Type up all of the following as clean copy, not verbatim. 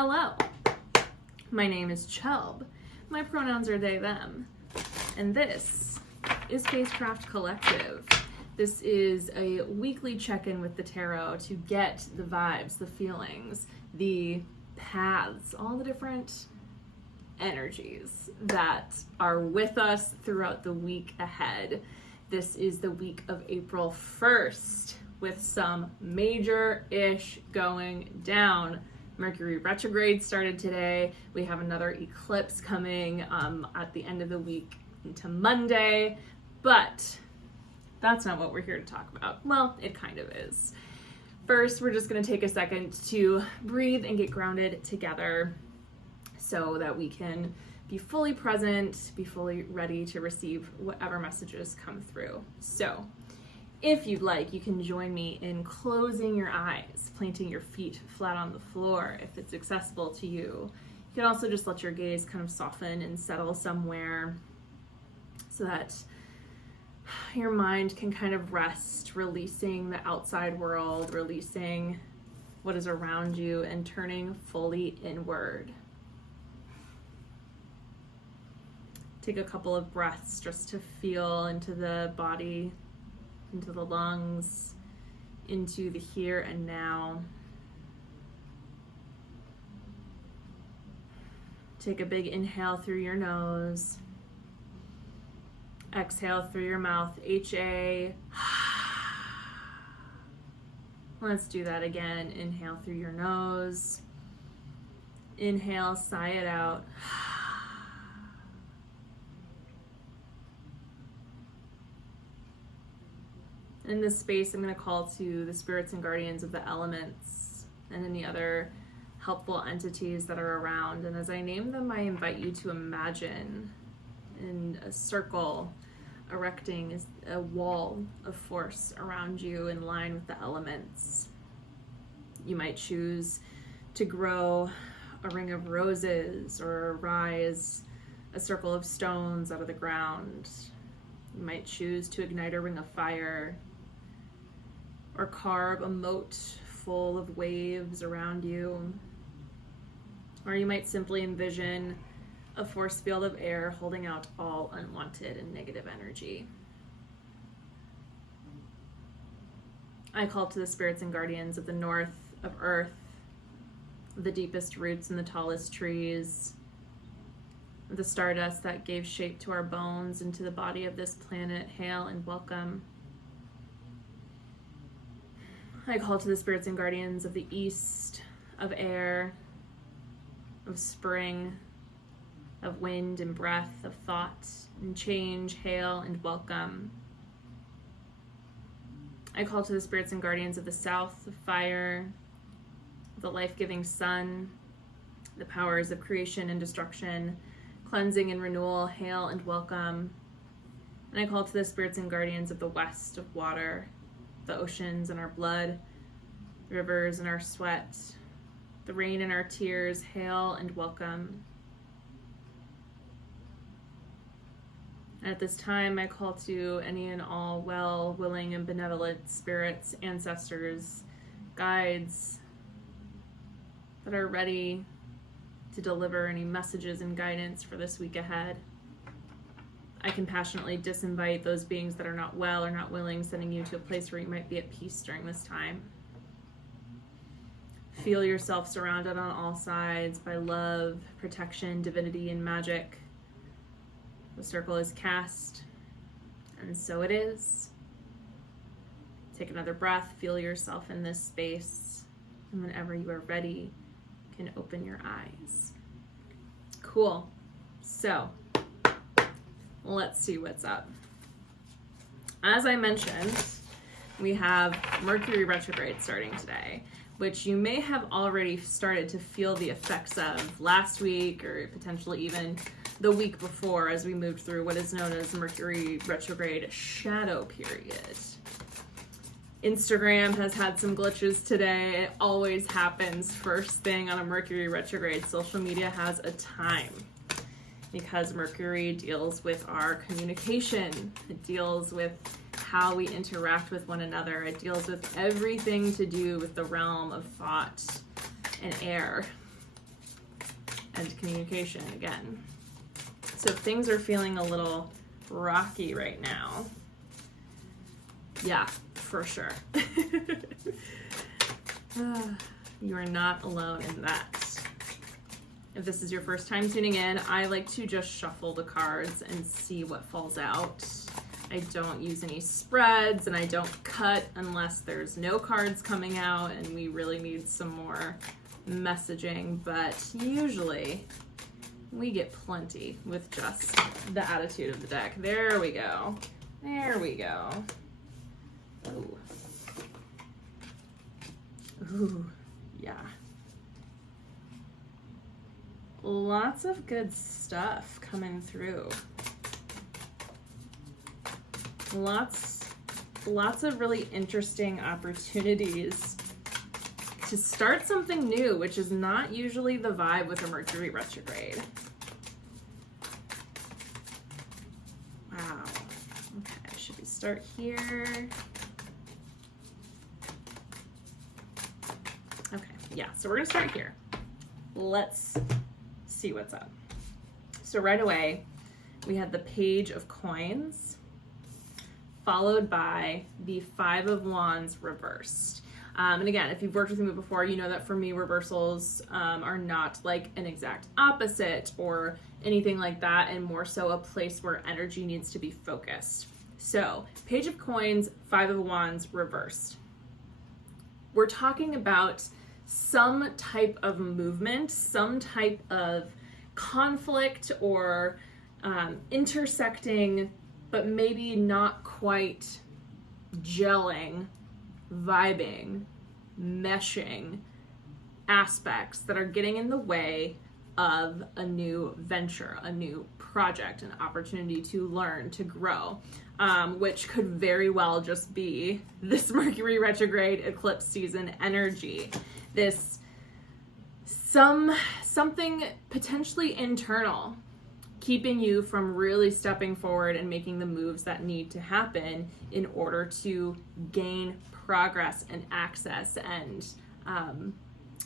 Hello, my name is Chubb. My pronouns are they, them. And this is Phasecraft Collective. This is a weekly check-in with the tarot to get the vibes, the feelings, the paths, all the different energies that are with us throughout the week ahead. This is the week of April 1st with some major-ish going down. Mercury retrograde started today. We have another eclipse coming at the end of the week into Monday, but that's not what we're here to talk about. Well, it kind of is. First, we're just going to take a second to breathe and get grounded together so that we can be fully present, be fully ready to receive whatever messages come through. So, if you'd like, you can join me in closing your eyes, planting your feet flat on the floor if it's accessible to you. You can also just let your gaze kind of soften and settle somewhere so that your mind can kind of rest, releasing the outside world, releasing what is around you, and turning fully inward. Take a couple of breaths just to feel into the body, into the lungs, into the here and now. Take a big inhale through your nose. Exhale through your mouth. H-A. Let's do that again. Inhale through your nose. Inhale, sigh it out. In this space, I'm going to call to the spirits and guardians of the elements and any other helpful entities that are around. And as I name them, I invite you to imagine in a circle erecting a wall of force around you in line with the elements. You might choose to grow a ring of roses or rise a circle of stones out of the ground. You might choose to ignite a ring of fire or carve a moat full of waves around you. Or you might simply envision a force field of air holding out all unwanted and negative energy. I call to the spirits and guardians of the north, of earth, of the deepest roots and the tallest trees, of the stardust that gave shape to our bones and to the body of this planet. Hail and welcome. I call to the spirits and guardians of the east, of air, of spring, of wind and breath, of thought and change. Hail and welcome. I call to the spirits and guardians of the south, of fire, the life-giving sun, the powers of creation and destruction, cleansing and renewal. Hail and welcome. And I call to the spirits and guardians of the west, of water, the oceans and our blood, rivers and our sweat, the rain and our tears. Hail and welcome. And at this time, I call to any and all well, willing, and benevolent spirits, ancestors, guides that are ready to deliver any messages and guidance for this week ahead. I compassionately disinvite those beings that are not well or not willing, sending you to a place where you might be at peace during this time. Feel yourself surrounded on all sides by love, protection, divinity, and magic. The circle is cast, and so it is. Take another breath, feel yourself in this space, and whenever you are ready, you can open your eyes. Cool. So, let's see what's up. As I mentioned, we have Mercury retrograde starting today, which you may have already started to feel the effects of last week or potentially even the week before as we moved through what is known as Mercury retrograde shadow period. Instagram has had some glitches today. It always happens first thing on a Mercury retrograde. Social media has a time because Mercury deals with our communication. It deals with how we interact with one another. It deals with everything to do with the realm of thought and air. and communication again. So things are feeling a little rocky right now. Yeah, for sure. You are not alone in that. If this is your first time tuning in, I like to just shuffle the cards and see what falls out. I don't use any spreads, and I don't cut unless there's no cards coming out and we really need some more messaging, but usually we get plenty with just the attitude of the deck. There we go. There we go. Ooh. Ooh, yeah. Lots of good stuff coming through. Lots of really interesting opportunities to start something new, which is not usually the vibe with a Mercury retrograde. Wow. Okay, should we start here? Okay, yeah, so we're gonna start here. Let's see what's up. So right away, we had the Page of Coins, followed by the Five of Wands reversed. And again, if you've worked with me before, you know that for me, reversals are not like an exact opposite or anything like that, and more so a place where energy needs to be focused. So, Page of Coins, Five of Wands reversed. We're talking about some type of movement, some type of conflict or intersecting, but maybe not quite gelling, vibing, meshing aspects that are getting in the way of a new venture, a new project, an opportunity to learn, to grow, which could very well just be this Mercury retrograde eclipse season energy. This something potentially internal keeping you from really stepping forward and making the moves that need to happen in order to gain progress and access and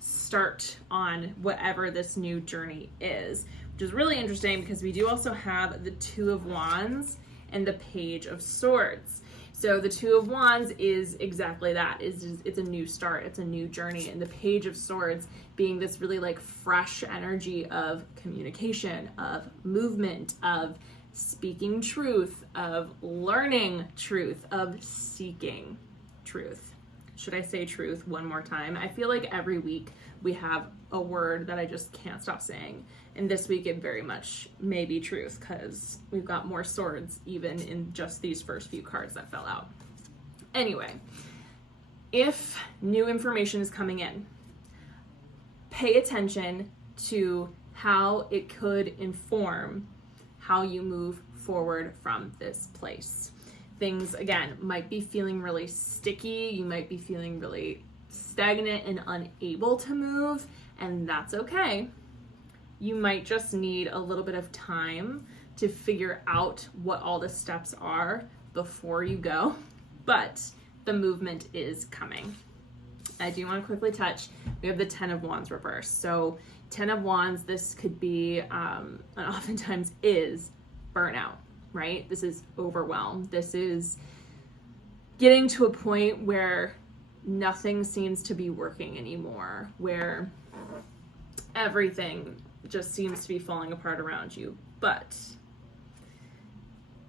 start on whatever this new journey is, which is really interesting because we do also have the Two of Wands and the Page of Swords. So the Two of Wands is exactly that. It's a new start, it's a new journey, and the Page of Swords being this really like fresh energy of communication, of movement, of speaking truth, of learning truth, of seeking truth. Should I say truth one more time? I feel like every week we have a word that I just can't stop saying. And this week it very much may be truth because we've got more swords even in just these first few cards that fell out. Anyway, if new information is coming in, pay attention to how it could inform how you move forward from this place. Things, again, might be feeling really sticky. You might be feeling really stagnant and unable to move, and that's okay. You might just need a little bit of time to figure out what all the steps are before you go, but the movement is coming. I do want to quickly touch, we have the Ten of Wands reversed. So Ten of Wands, this could be, and oftentimes is, burnout, right? This is overwhelm. This is getting to a point where nothing seems to be working anymore, where everything just seems to be falling apart around you. But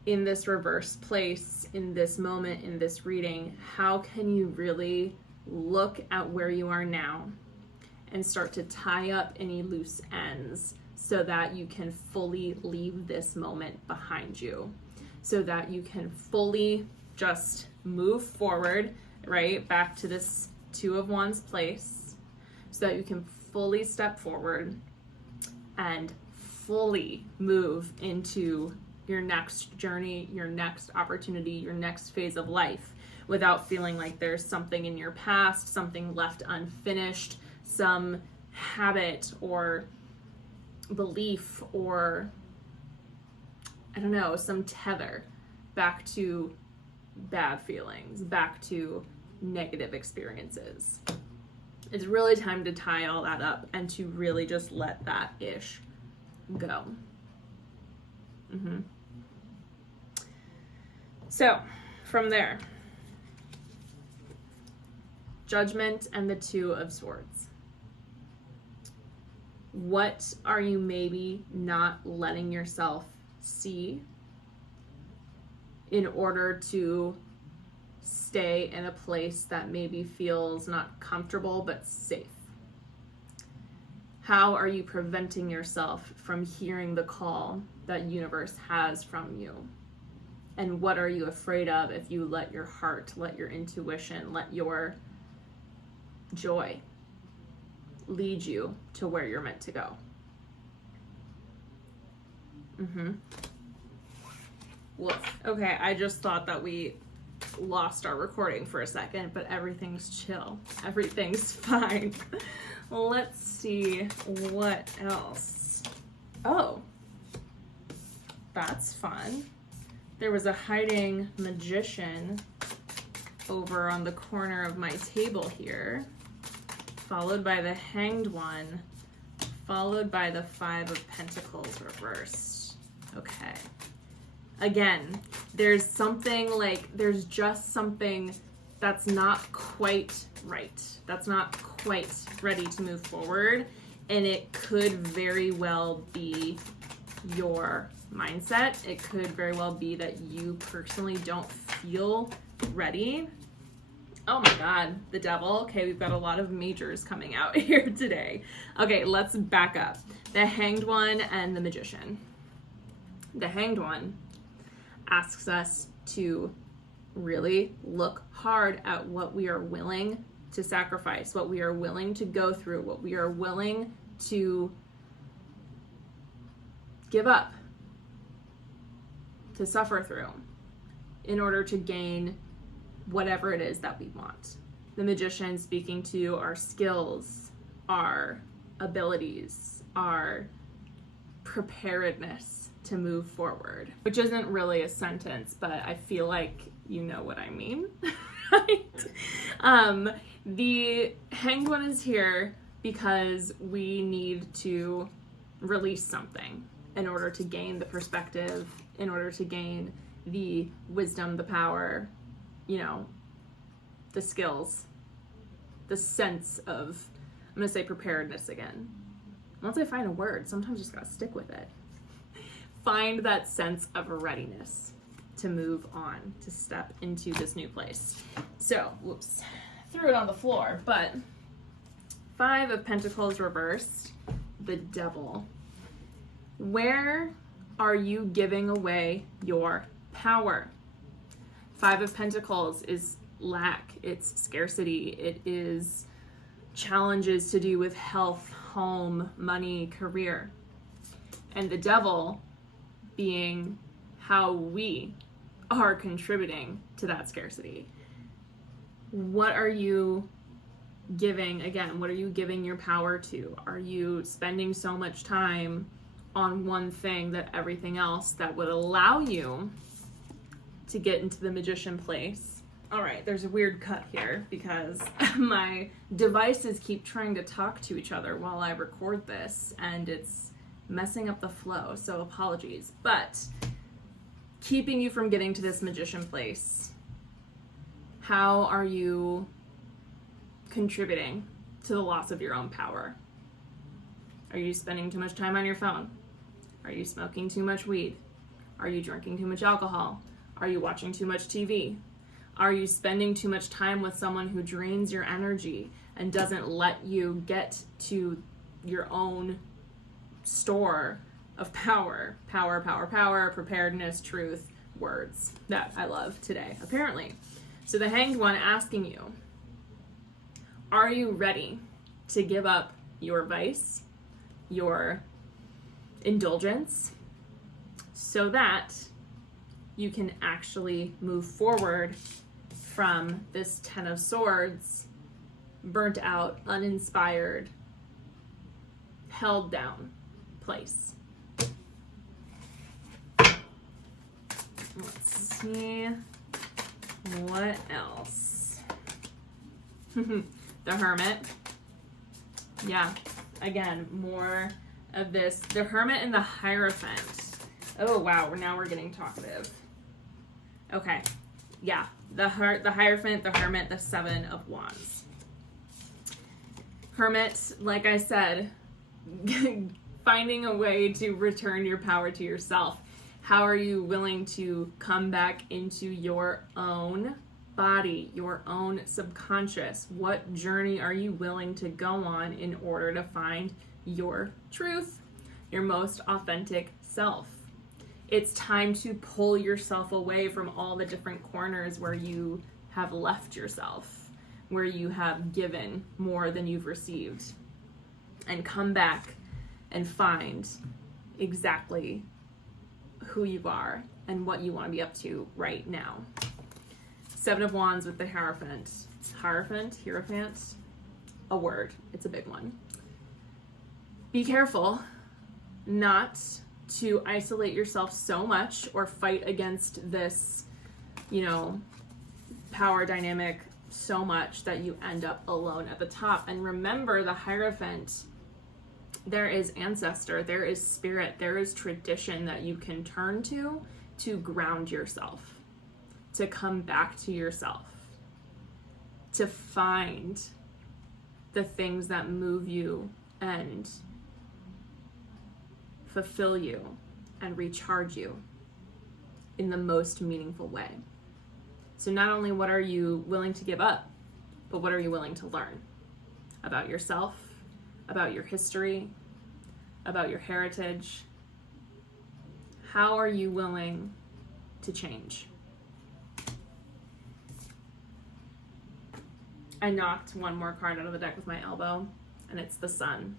in this reverse place, in this moment, in this reading, how can you really look at where you are now and start to tie up any loose ends so that you can fully leave this moment behind you, so that you can fully just move forward, right, back to this Two of Wands place, so that you can fully step forward and fully move into your next journey, your next opportunity, your next phase of life, without feeling like there's something in your past, something left unfinished, some habit or belief or, I don't know, some tether back to bad feelings, back to negative experiences. It's really time to tie all that up and to really just let that ish go. So, from there, Judgment and the Two of Swords. What are you maybe not letting yourself see in order to stay in a place that maybe feels not comfortable but safe? How are you preventing yourself from hearing the call that universe has from you? And what are you afraid of if you let your heart, let your intuition, let your joy lead you to where you're meant to go? Woof. Okay, I just thought that we lost our recording for a second, but everything's chill. Everything's fine. Let's see what else. Oh, that's fun. There was a hiding magician over on the corner of my table here, followed by the Hanged One, followed by the Five of Pentacles reversed. Okay. Again, there's something like, there's just something that's not quite right. That's not quite ready to move forward. And it could very well be your mindset. It could very well be that you personally don't feel ready. Oh my God, the Devil. Okay, we've got a lot of majors coming out here today. Okay, let's back up. The Hanged One and the Magician. The Hanged One asks us to really look hard at what we are willing to sacrifice, what we are willing to go through, what we are willing to give up, to suffer through, in order to gain whatever it is that we want. The Magician speaking to our skills, our abilities, our preparedness to move forward, which isn't really a sentence, but I feel like you know what I mean, right? The Hanged One is here because we need to release something in order to gain the perspective, in order to gain the wisdom, the power, you know, the skills, the sense of, I'm gonna say preparedness again. Once I find a word, sometimes you just gotta stick with it. Find that sense of a readiness to move on, to step into this new place. So, whoops, threw it on the floor, but Five of Pentacles reversed, the Devil. Where are you giving away your power? Five of Pentacles is lack, it's scarcity, it is challenges to do with health, home, money, career. And the Devil being how we are contributing to that scarcity. What are you giving, again, what are you giving your power to? Are you spending so much time on one thing that everything else that would allow you to get into the Magician place? All right, there's a weird cut here because my devices keep trying to talk to each other while I record this, and it's messing up the flow, so apologies. But keeping you from getting to this Magician place, how are you contributing to the loss of your own power? Are you spending too much time on your phone? Are you smoking too much weed? Are you drinking too much alcohol? Are you watching too much TV? Are you spending too much time with someone who drains your energy and doesn't let you get to your own store of power? Power, power, power, preparedness, truth, words that I love today, apparently. So the Hanged One asking you, are you ready to give up your vice, your indulgence, so that you can actually move forward from this Ten of Swords, burnt out, uninspired, held down place? Let's see what else. The Hermit, Yeah, again, more of this. The Hermit and the Hierophant. Oh, wow, now we're getting talkative. Okay, yeah, the Hierophant, the Hermit, the Seven of Wands. Hermit, like I said, finding a way to return your power to yourself. How are you willing to come back into your own body, your own subconscious? What journey are you willing to go on in order to find your truth, your most authentic self? It's time to pull yourself away from all the different corners where you have left yourself, where you have given more than you've received, and come back and find exactly who you are and what you want to be up to right now. Seven of Wands with the Hierophant. Hierophant, a word. It's a big one. Be careful not to isolate yourself so much or fight against this, power dynamic so much that you end up alone at the top. And remember, the Hierophant, there is ancestor, there is spirit, there is tradition that you can turn to ground yourself, to come back to yourself, to find the things that move you and fulfill you and recharge you in the most meaningful way. So not only what are you willing to give up, but what are you willing to learn about yourself, about your history, about your heritage? How are you willing to change? I knocked one more card out of the deck with my elbow, and it's the Sun.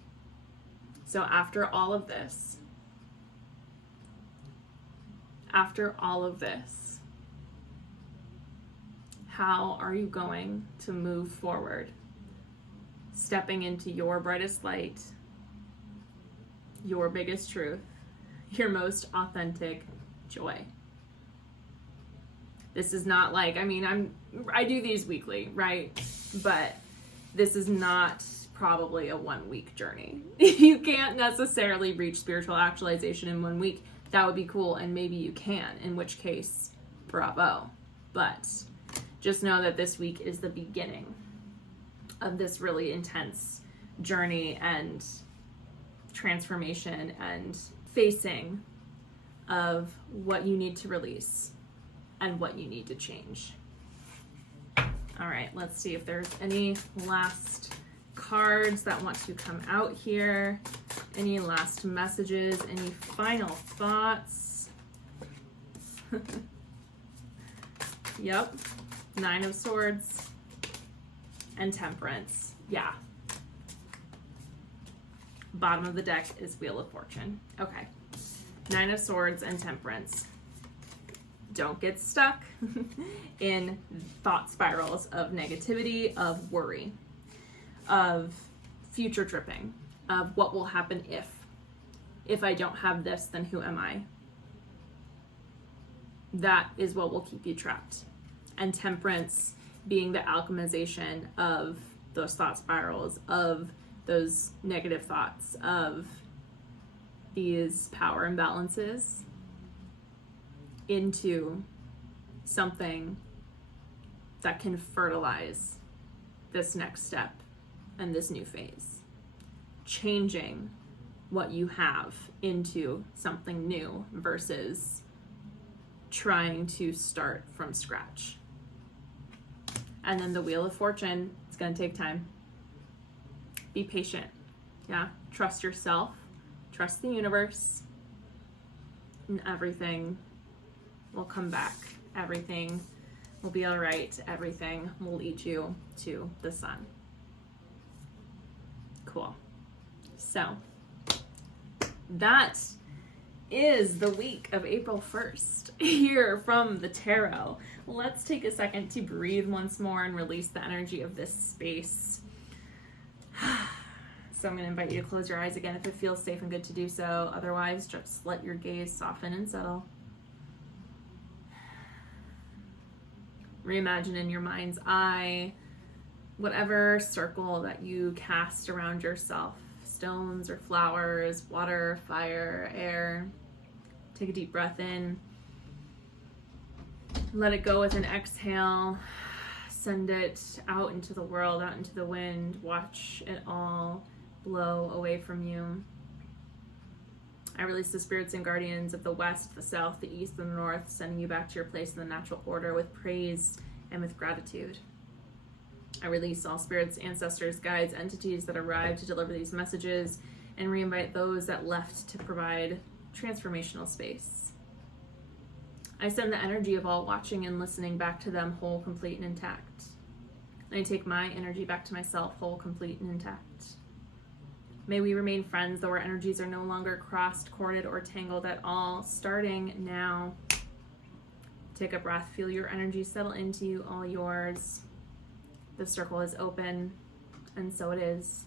So after all of this, how are you going to move forward, stepping into your brightest light, your biggest truth, your most authentic joy? This is not like, I do these weekly, right? But this is not probably a 1 week journey. You can't necessarily reach spiritual actualization in 1 week. That would be cool, and maybe you can, in which case, bravo. But just know that this week is the beginning of this really intense journey and transformation and facing of what you need to release and what you need to change. All right, let's see if there's any last cards that want to come out here. Any last messages, any final thoughts? Yep, 9 of Swords and Temperance. Yeah. Bottom of the deck is Wheel of Fortune. Okay. 9 of Swords and Temperance. Don't get stuck in thought spirals of negativity, of worry, of future tripping, of what will happen if I don't have this, then who am I? That is what will keep you trapped. And Temperance being the alchemization of those thought spirals, of those negative thoughts, of these power imbalances into something that can fertilize this next step and this new phase. Changing what you have into something new versus trying to start from scratch. And then the Wheel of Fortune, it's going to take time. Be patient. Yeah, trust yourself, trust the universe, and everything will come back. Everything will be all right. Everything will lead you to the sun. Cool. So that is the week of April 1st here from the tarot. Let's take a second to breathe once more and release the energy of this space. So I'm going to invite you to close your eyes again if it feels safe and good to do so. Otherwise, just let your gaze soften and settle. Reimagine in your mind's eye whatever circle that you cast around yourself, stones or flowers, water, fire, air. Take a deep breath in. Let it go with an exhale. Send it out into the world, out into the wind. Watch it all blow away from you. I release the spirits and guardians of the west, the south, the east, and the north, sending you back to your place in the natural order with praise and with gratitude. I release all spirits, ancestors, guides, entities that arrived to deliver these messages, and reinvite those that left to provide transformational space. I send the energy of all watching and listening back to them whole, complete, and intact. And I take my energy back to myself whole, complete, and intact. May we remain friends, though our energies are no longer crossed, corded, or tangled at all. Starting now. Take a breath. Feel your energy settle into you, all yours. The circle is open, and so it is.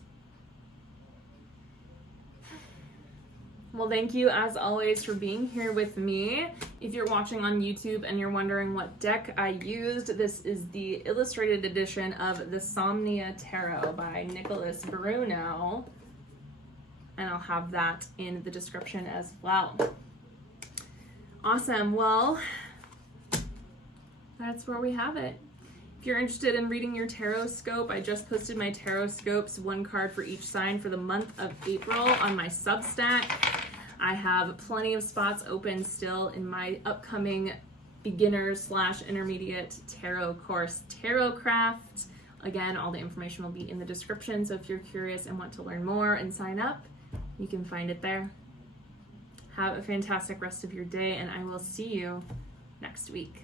Well, thank you, as always, for being here with me. If you're watching on YouTube and you're wondering what deck I used, this is the illustrated edition of the Somnia Tarot by Nicolas Bruno. And I'll have that in the description as well. Awesome. Well, that's where we have it. If you're interested in reading your TAROTSCOPE, I just posted my TAROTSCOPes, 1 card for each sign for the month of April on my Substack. I have plenty of spots open still in my upcoming beginner/intermediate tarot course, Phasecraft. Again, all the information will be in the description, so if you're curious and want to learn more and sign up, you can find it there. Have a fantastic rest of your day, and I will see you next week.